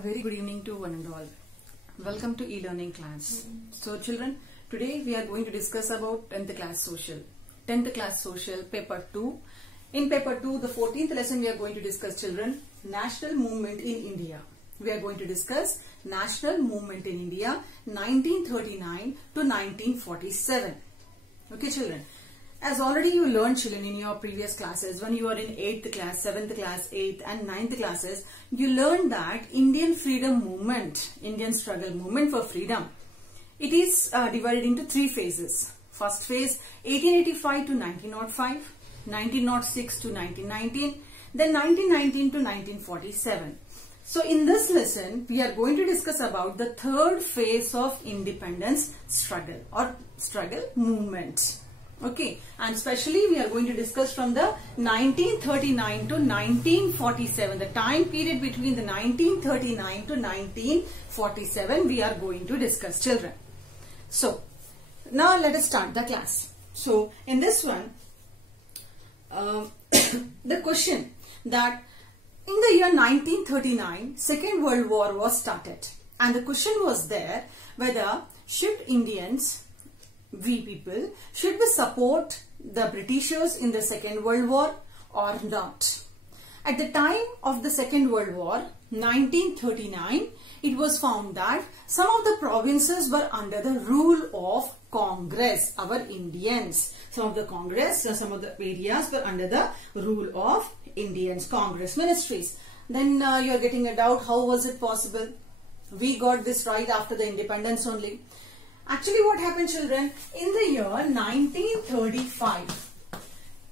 A very good evening to one and all. Welcome to e-learning class. So children, today we are going to discuss about 10th class social. 10th class social paper 2. In paper 2, the 14th lesson we are going to discuss, children, national movement in India. We are going to discuss national movement in India 1939 to 1947. Okay children. As already you learned, children, in your previous classes, when you are in 8th class, 7th class, 8th and 9th classes, you learned that Indian freedom movement, Indian struggle movement for freedom, it is divided into 3 phases. First phase, 1885 to 1905, 1906 to 1919, then 1919 to 1947. So in this lesson, we are going to discuss about the third phase of independence struggle or struggle movement. Okay, and especially we are going to discuss from the 1939 to 1947, the time period between the 1939 to 1947 we are going to discuss, children. So, now let us start the class. So, in this one, the question that in the year 1939, Second World War was started, and the question was there whether should Indians, we people, should we support the Britishers in the Second World War or not? At the time of the Second World War, 1939, it was found that some of the provinces were under the rule of Congress, our Indians. Some of the areas were under the rule of Indians, Congress ministries. Then you are getting a doubt, how was it possible? We got this right after the independence only. Actually, what happened, children? In the year 1935,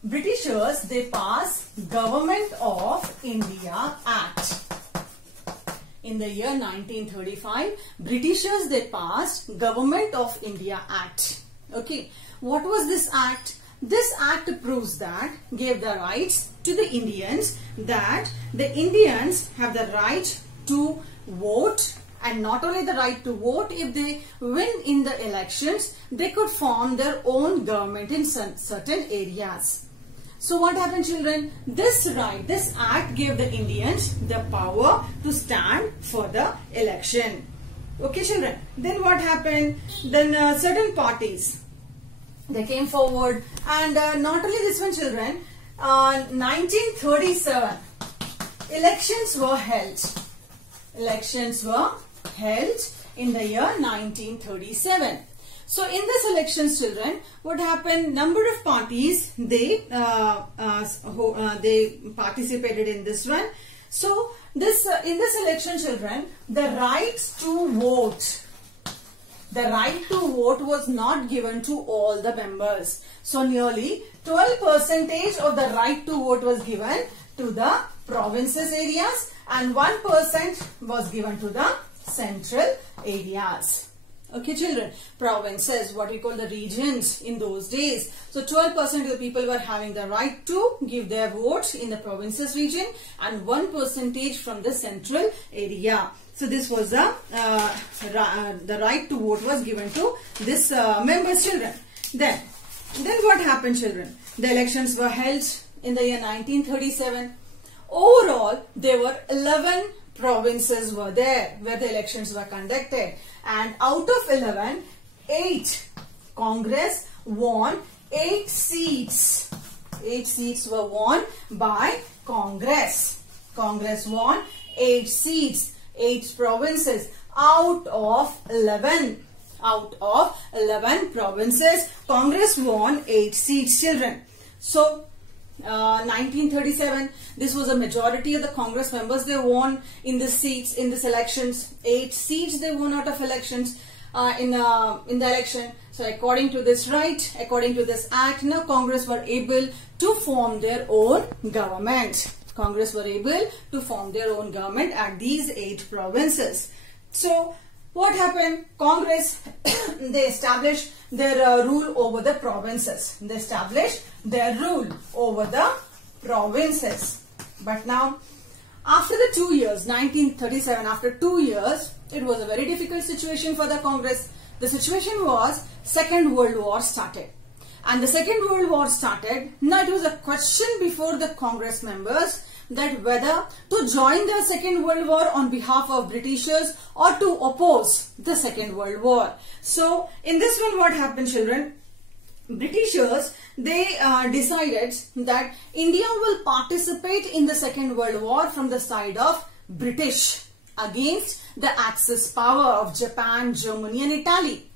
Britishers, they passed Government of India Act. In the year 1935, Britishers, they passed Government of India Act. Okay, what was this act? This act proves that, gave the rights to the Indians, that the Indians have the right to vote. And not only the right to vote, if they win in the elections, they could form their own government in certain areas. So what happened, children? This right, this act gave the Indians the power to stand for the election. Okay, children. Then what happened? Then certain parties, they came forward, and not only this one, children, 1937, elections were held. Elections were held in the year 1937. So in this elections, children, what happened? Number of parties, they participated in this one. So this in this election, children, the right to vote, was not given to all the members. So nearly 12% of the right to vote was given to the provinces areas, and 1% was given to the central areas. Okay, children, provinces, what we call the regions in those days. So 12% of the people were having the right to give their votes in the provinces region, and 1% from the central area. So this was the right to vote was given to this members, children. Then what happened, children? The elections were held in the year 1937. Overall, there were 11 provinces were there where the elections were conducted, and out of 11, 8 Congress won 8 seats. 8 seats were won by Congress. Congress won 8 seats, 8 provinces out of 11. Out of 11 provinces, Congress won 8 seats, children. So 1937, this was a majority of the Congress members. They won in the seats in this elections. 8 seats they won out of elections in the election. So according to this right, according to this act, now Congress were able to form their own government. Congress were able to form their own government at these 8 provinces. So what happened? Congress, they established their rule over the provinces. They established their rule over the provinces. But now, after the 2 years, 1937, after 2 years, it was a very difficult situation for the Congress. The situation was Second World War started. And the Second World War started. Now it was a question before the Congress members that whether to join the Second World War on behalf of Britishers or to oppose the Second World War. So in this one, what happened, children? Britishers, they decided that India will participate in the Second World War from the side of British against the Axis power of Japan, Germany and Italy.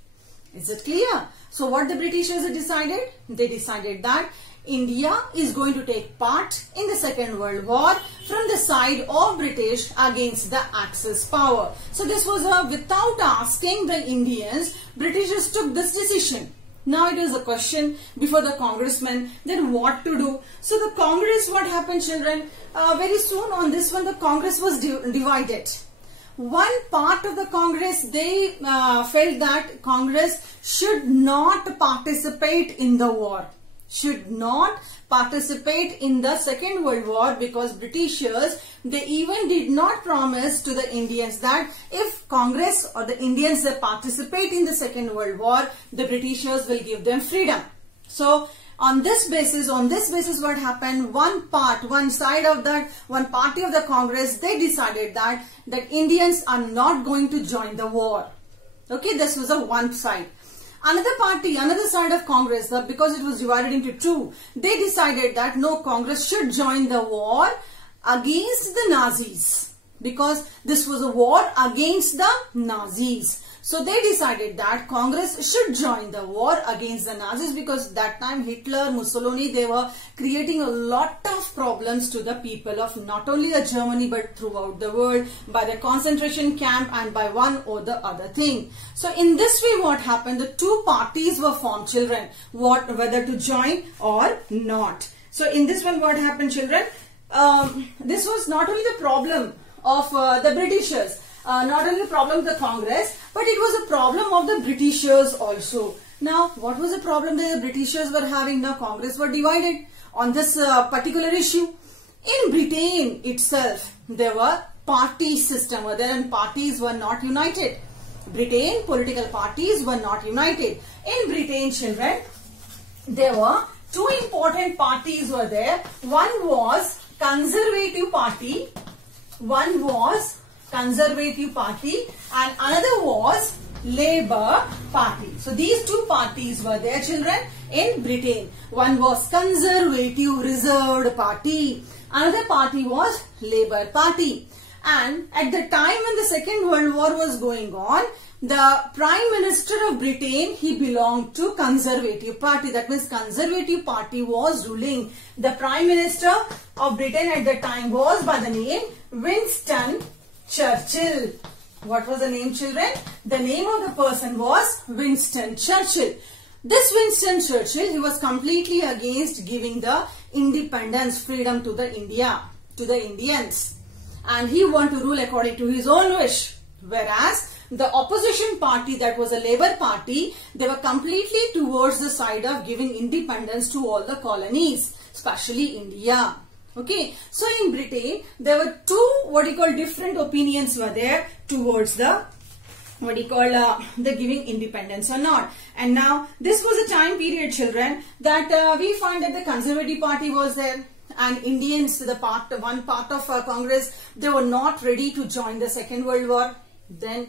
Is it clear? So what the Britishers decided? They decided that India is going to take part in the Second World War from the side of British against the Axis power. So this was without asking the Indians, Britishers took this decision. Now it is a question before the congressmen, then what to do. So the Congress, what happened, children? Very soon on this one, the Congress was divided. One part of the Congress, they felt that Congress should not participate in the war. Should not participate in the Second World War, because Britishers, they even did not promise to the Indians that if Congress or the Indians, they participate in the Second World War, the Britishers will give them freedom. So on this basis what happened, one side of that, one party of the Congress, they decided that Indians are not going to join the war. Okay, this was a one side. Another party, another side of Congress, because it was divided into two, they decided that no, Congress should join the war against the Nazis, because this was a war against the Nazis. So they decided that Congress should join the war against the Nazis, because that time Hitler, Mussolini, they were creating a lot of problems to the people of not only the Germany but throughout the world, by the concentration camp and by one or the other thing. So in this way, what happened? The two parties were formed, children, whether to join or not. So in this one, what happened, children? This was not only the problem of the Britishers, not only the problem of the Congress, but it was a problem of the Britishers also. Now, what was the problem that the Britishers were having? Now, Congress were divided on this particular issue. In Britain itself, there were party system, and parties were not united. Britain, political parties were not united. In Britain, children, there were two important parties were there. One was Conservative Party. One was Conservative Party and another was Labour Party. So these two parties were there, children, in Britain. One was Conservative Reserved Party. Another party was Labour Party. And at the time when the Second World War was going on, the Prime Minister of Britain, he belonged to Conservative Party. That means Conservative Party was ruling. The Prime Minister of Britain at the time was by the name Winston Churchill. What was the name, children? The name of the person was Winston Churchill. This Winston Churchill, he was completely against giving the independence, freedom to the Indians. And he wanted to rule according to his own wish. Whereas the opposition party, that was a Labour Party, they were completely towards the side of giving independence to all the colonies, especially India. Okay, so in Britain, there were two different opinions were there towards the the giving independence or not. And now this was a time period, children, that we find that the Conservative Party was there, and Indians, one part of Congress, they were not ready to join the Second World War. Then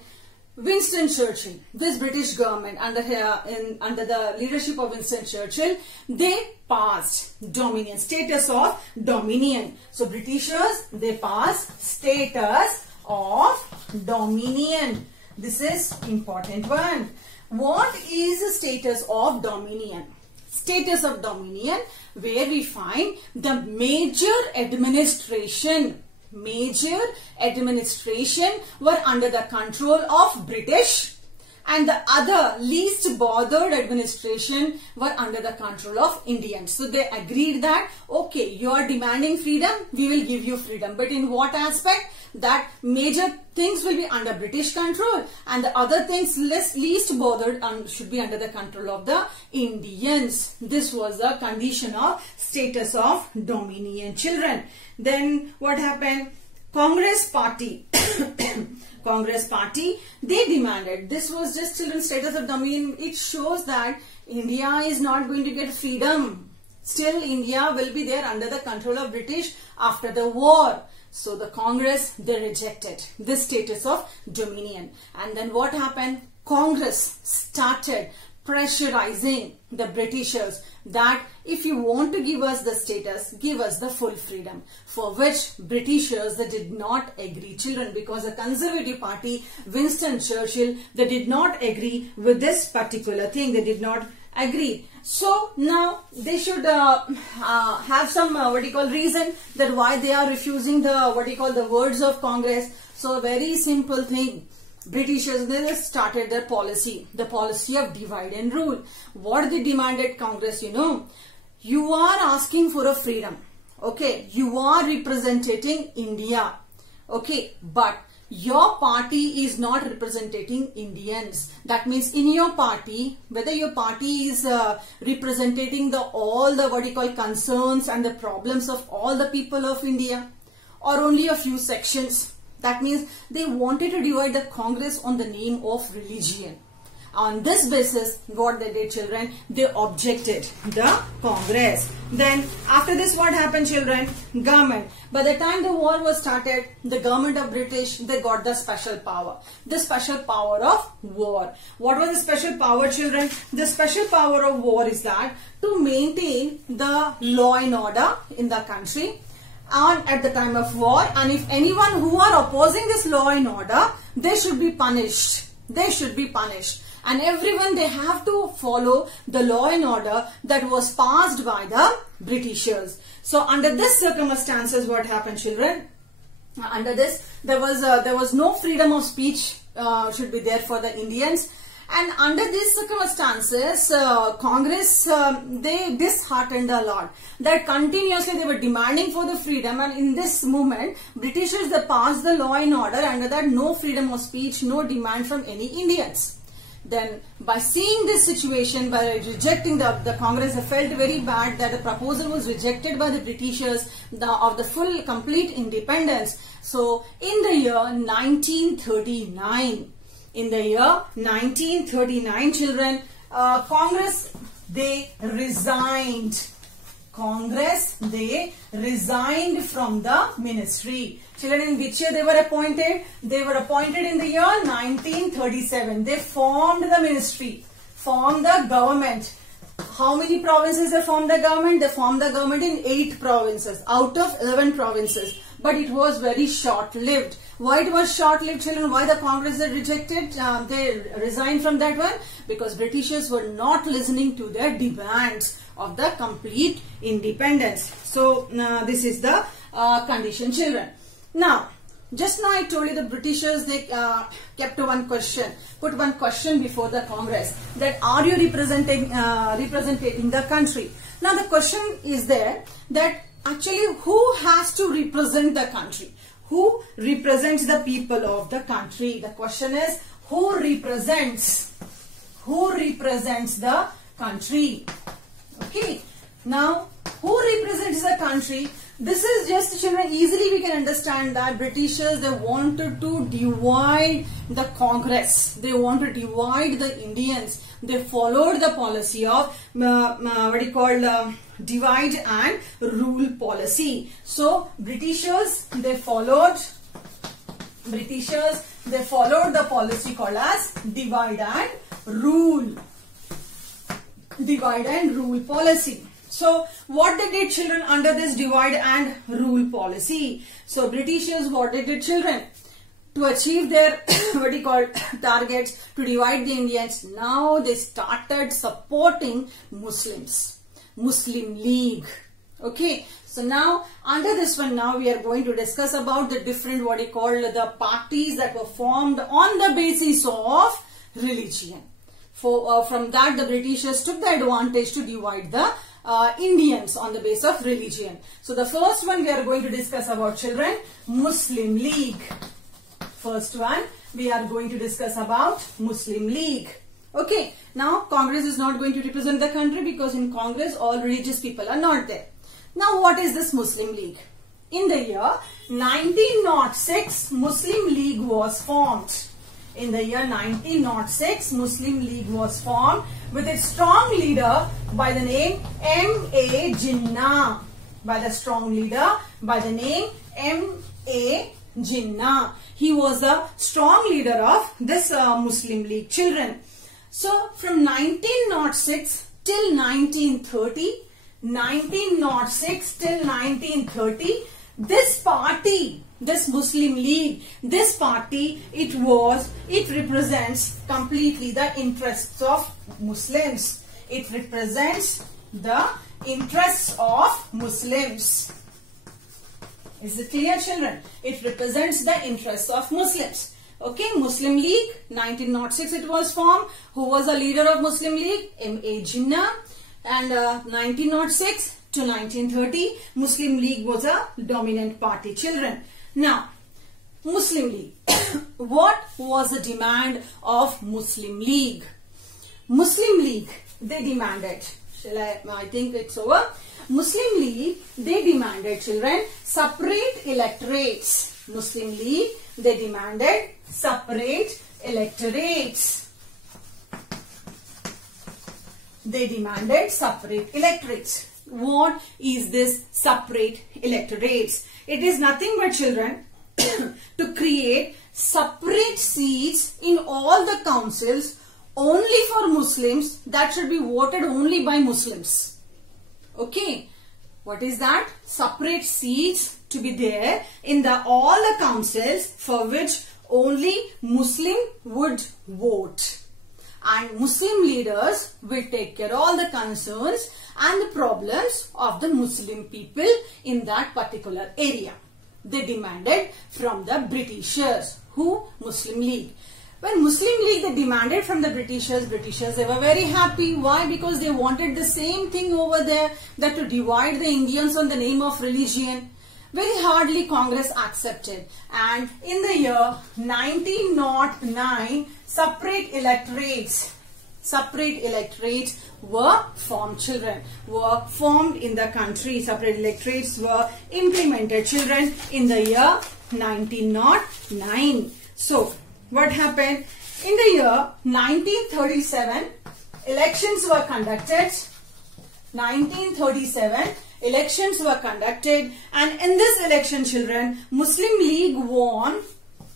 Winston Churchill, this British government under the leadership of Winston Churchill, they passed dominion, status of dominion. So Britishers, they passed status of dominion. This is important one. What is the status of dominion? Status of dominion, where we find the major administration were under the control of British, and the other least bothered administration were under the control of Indians. So they agreed that, okay, you are demanding freedom, we will give you freedom. But in what aspect? That major things will be under British control and the other things least bothered should be under the control of the Indians. This was the condition of status of dominion, children. Then what happened? Congress Party. Congress Party, they demanded, this was just children status of dominion. It shows that India is not going to get freedom Still India will be there under the control of British after the war. So the Congress, they rejected this status of dominion. And then what happened? Congress started pressurizing the Britishers that if you want to give us the status, give us the full freedom. For which Britishers, they did not agree, children, because the Conservative Party, Winston Churchill, they did not agree with this particular thing. They did not agree. So now they should have some reason that why they are refusing the the words of Congress. So a very simple thing. Britishers, they started their policy, the policy of divide and rule. What they demanded Congress, you are asking for a freedom. Okay, you are representing India. Okay, but your party is not representing Indians. That means in your party, whether your party is representing all the concerns and the problems of all the people of India, or only a few sections. That means they wanted to divide the Congress on the name of religion. On this basis, what they did, children, they objected the Congress. Then after this, what happened, children? Government. By the time the war was started, the government of British, they got the special power. The special power of war. What was the special power, children? The special power of war is that to maintain the law and order in the country and at the time of war, and if anyone who are opposing this law and order, they should be punished. They should be punished. And everyone, they have to follow the law and order that was passed by the Britishers. So under this circumstances, what happened, children? Under this, there was no freedom of speech should be there for the Indians. And under these circumstances, Congress, they disheartened a lot. That continuously they were demanding for the freedom, and in this movement, Britishers, they passed the law and order. Under that, no freedom of speech, no demand from any Indians. Then by seeing this situation, by rejecting the Congress, they felt very bad that the proposal was rejected by the Britishers of the full complete independence. So in the year 1939, children, Congress, they resigned. Congress, they resigned from the ministry. Children, in which year they were appointed? They were appointed in the year 1937. They formed the ministry, formed the government. How many provinces they formed the government? They formed the government in 8 provinces out of 11 provinces. But it was very short-lived. Why it was short-lived, children? Why the Congress they rejected? They resigned from that one? Because Britishers were not listening to their demands of the complete independence. So this is the condition, children. Now, just now I told you the Britishers, they kept one question, put one question before the Congress, that are you representing the country? Now the question is there that actually who has to represent the country? Who represents the people of the country? The question is who represents the country? Okay. Now who represents the country? This is just, children, easily we can understand that Britishers, they wanted to divide the Congress. They want to divide the Indians. They followed the policy of divide and rule policy. So Britishers, they followed the policy called as divide and rule. Divide and rule policy. So what they did, children, under this divide and rule policy? So Britishers, what they did, children? To achieve their targets, to divide the Indians, now they started supporting Muslims. Muslim League. Okay. So now under this one, now we are going to discuss about the different the parties that were formed on the basis of religion. From that, the Britishers took the advantage to divide the Indians on the basis of religion. So the first one we are going to discuss about, children, Muslim League. First one we are going to discuss about Muslim League. Okay. Now Congress is not going to represent the country because in Congress all religious people are not there. Now what is this Muslim League? In the year 1906, Muslim League was formed. In the year 1906, Muslim League was formed with its strong leader by the name M.A. Jinnah. By the strong leader by the name M.A. Jinnah. He was the strong leader of this Muslim League, children. So from 1906 till 1930, 1906 till 1930, this party, this Muslim League, this party, it represents completely the interests of Muslims. It represents the interests of Muslims. Is it clear, children? It represents the interests of Muslims. Okay, Muslim League, 1906 it was formed. Who was the leader of Muslim League? M.A. Jinnah. And 1906 to 1930, Muslim League was a dominant party, children. Now, Muslim League. What was the demand of Muslim League? Muslim League, they demanded. I think it's over. Muslim League, they demanded, children, separate electorates. Muslim League, they demanded separate electorates. They demanded separate electorates. What is this separate electorates? It is nothing but, children, to create separate seats in all the councils only for Muslims, that should be voted only by Muslims. Okay. What is that? Separate seats to be there in all the councils for which only Muslim would vote. And Muslim leaders will take care of all the concerns and the problems of the Muslim people in that particular area. They demanded from the Britishers. Who? Muslim League. When Muslim League, they demanded from the Britishers, they were very happy. Why? Because they wanted the same thing over there, that to divide the Indians on the name of religion. Very hardly Congress accepted. And in the year 1909, separate electorates were formed, children, were formed in the country. Separate electorates were implemented, children, in the year 1909. So, what happened? In the year 1937, elections were conducted. 1937, elections were conducted, and in this election, children, Muslim League won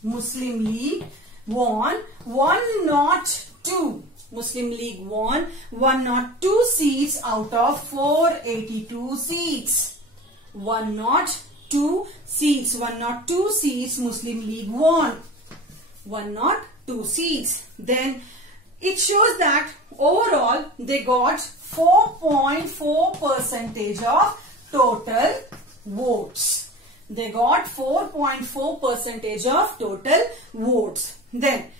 102. Muslim League won 102 seats out of 482 seats. 102 seats. 102 seats Muslim League won. 102 seats. Then it shows that overall they got 4.4% of total votes. They got 4.4% of total votes. Then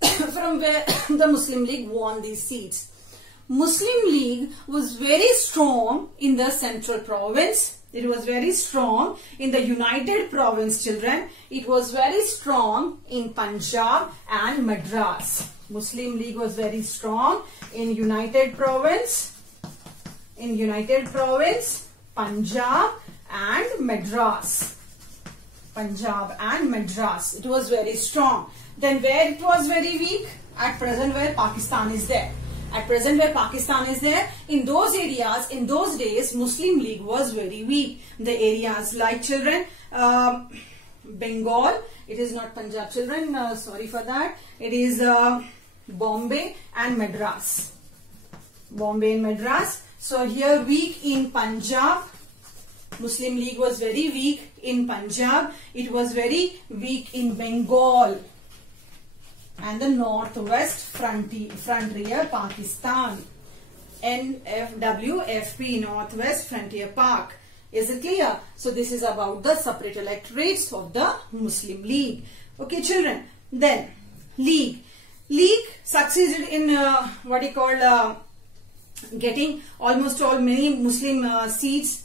from where the Muslim League won these seats. Muslim League was very strong in the central province. It was very strong in the United Province, children. It was very strong in Punjab and Madras. Muslim League was very strong in United Province, Punjab and Madras. Punjab and Madras. It was very strong. Then where it was very weak? At present where Pakistan is there. At present where Pakistan is there, in those areas, in those days, Muslim League was very weak. The areas like, children, Bengal, it is not Punjab, children, sorry for that. It is Bombay and Madras. Bombay and Madras. So here weak in Punjab. Muslim League was very weak in Punjab. It was very weak in Bengal and the Northwest Frontier Pakistan. NFWFP, Northwest Frontier Park. Is it clear? So this is about the separate electorates of the Muslim League. Okay, children. Then League succeeded in getting almost all many Muslim seats.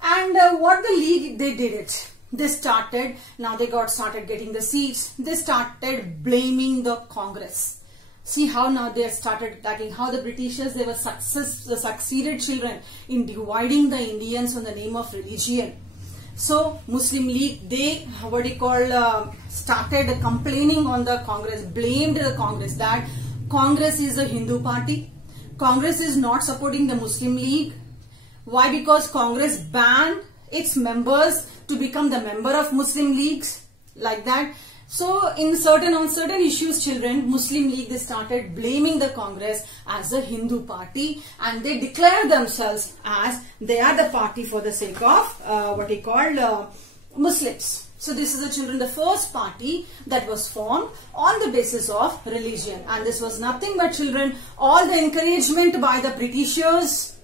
And what the League, they did it. They started, now they started getting the seats. They started blaming the Congress. See how now they started attacking, how the Britishers, they were succeeded, children, in dividing the Indians on the name of religion. So Muslim League, they started complaining on the Congress, blamed the Congress that Congress is a Hindu party. Congress is not supporting the Muslim League. Why? Because Congress banned its members to become the member of Muslim Leagues, like that. So on certain issues, children, Muslim League, they started blaming the Congress as a Hindu party, and they declared themselves as they are the party for the sake of Muslims. So this is the children, the first party that was formed on the basis of religion, and this was nothing but children, all the encouragement by the Britishers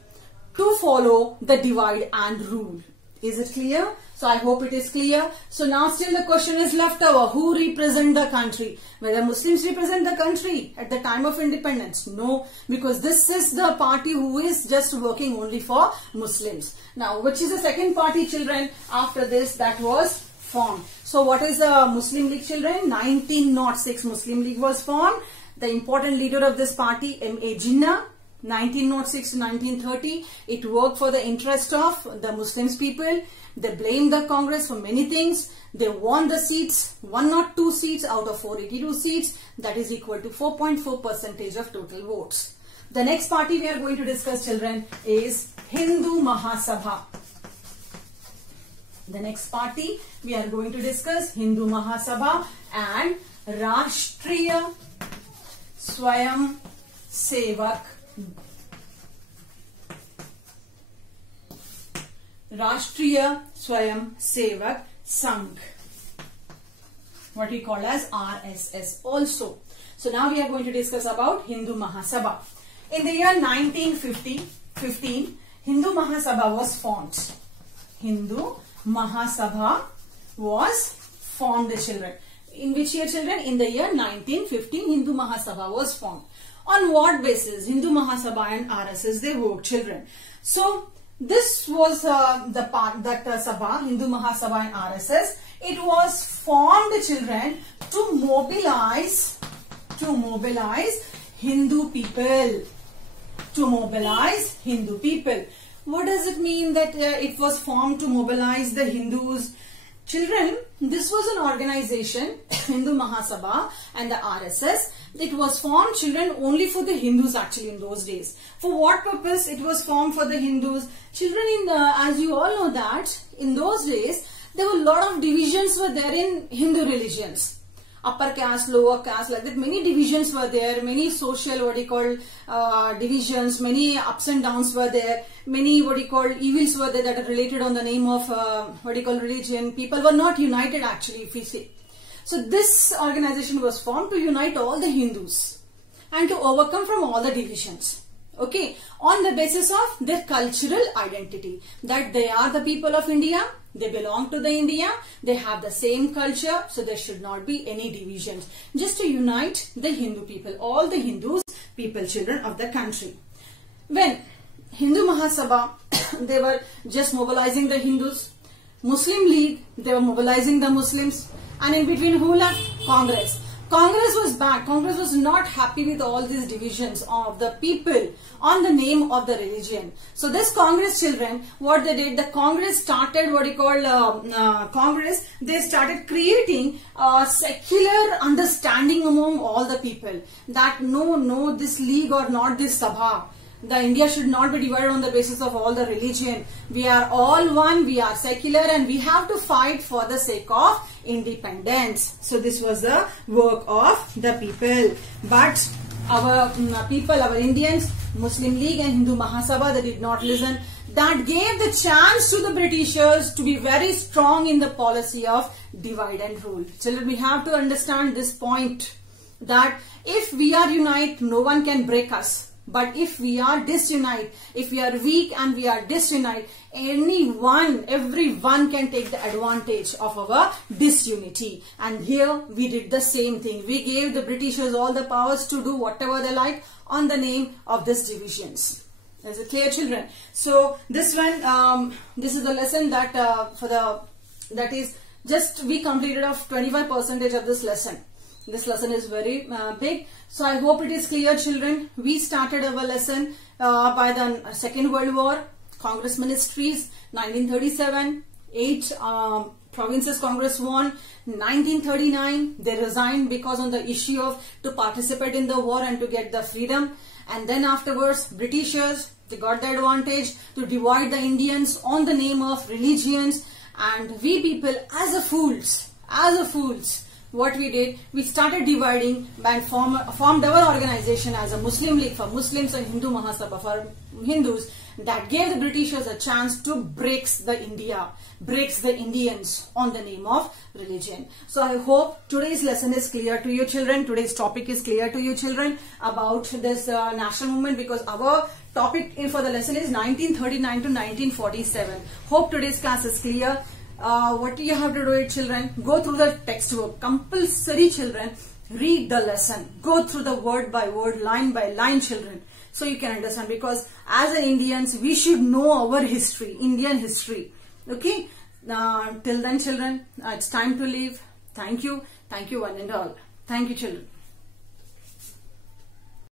to follow the divide and rule. Is it clear? So I hope it is clear. So now still the question is left over. Who represent the country? Whether Muslims represent the country at the time of independence? No, because this is the party who is just working only for Muslims. Now, which is the second party, children, after this that was formed? So what is the Muslim League, children? 1906 Muslim League was formed. The important leader of this party, M.A. Jinnah. 1906 to 1930, it worked for the interest of the Muslims people. They blamed the Congress for many things. They won the seats, 102 seats out of 482 seats. That is equal to 4.4% of total votes. The next party we are going to discuss, children, is Hindu Mahasabha. The next party we are going to discuss, Hindu Mahasabha and Rashtriya Swayam Sevak. Rashtriya Swayam Sevak Sangh, what we call as RSS also. So now we are going to discuss about Hindu Mahasabha. In the year 1915, Hindu Mahasabha was formed. Hindu Mahasabha was formed, children. In which year, children? In the year 1915, Hindu Mahasabha was formed. On what basis? Hindu Mahasabha and RSS, they worked, children. So this was the part that Sabha, Hindu Mahasabha and RSS, it was formed, children, to mobilize Hindu people. To mobilize Hindu people. What does it mean that it was formed to mobilize the Hindus? Children, this was an organization, Hindu Mahasabha and the RSS. It was formed, children, only for the Hindus actually in those days. For what purpose it was formed for the Hindus? Children, as you all know that, in those days, there were a lot of divisions were there in Hindu religions. Upper caste, lower caste, like that. Many divisions were there, many social, divisions, many ups and downs were there, many evils were there that are related on the name of religion. People were not united actually, if we say. So this organization was formed to unite all the Hindus and to overcome from all the divisions. Okay, on the basis of their cultural identity, that they are the people of India, they belong to the India, they have the same culture, so there should not be any divisions. Just to unite the Hindu people, all the Hindus, people, children of the country. When Hindu Mahasabha, they were just mobilizing the Hindus. Muslim League, they were mobilizing the Muslims. And in between, who left? Congress. Congress was bad. Congress was not happy with all these divisions of the people on the name of the religion. So this Congress, children, what they did, the Congress started they started creating a secular understanding among all the people that no, this league or not this Sabha. The India should not be divided on the basis of all the religion. We are all one, we are secular, and we have to fight for the sake of independence. So this was the work of the people. But our people, our Indians, Muslim League and Hindu Mahasabha, they did not listen. That gave the chance to the Britishers to be very strong in the policy of divide and rule. Children, we have to understand this point, that if we are united, no one can break us. But if we are disunite, if we are weak and we are disunite, everyone can take the advantage of our disunity. And here we did the same thing. We gave the Britishers all the powers to do whatever they like on the name of these divisions. Is it clear, children? So this one, this is the lesson that that is just we completed of 25% of this lesson. This lesson is very big. So I hope it is clear, children. We started our lesson by the Second World War, Congress Ministries, 1937, 8 provinces Congress won. 1939 they resigned because on the issue of to participate in the war and to get the freedom. And then afterwards Britishers, they got the advantage to divide the Indians on the name of religions. And we people as a fools, what we did, we started dividing and formed our organization as a Muslim League for Muslims and Hindu Mahasabha for Hindus. That gave the Britishers a chance to break the Indians on the name of religion. So I hope today's lesson is clear to you children. Today's topic is clear to you children about this national movement, because our topic for the lesson is 1939 to 1947. Hope today's class is clear. What do you have to do it children? Go through the textbook. Compulsory children, read the lesson. Go through the word by word, line by line children. So you can understand, because as an Indians we should know our history, Indian history. Okay. Till then children, it's time to leave. Thank you one and all. Thank you children.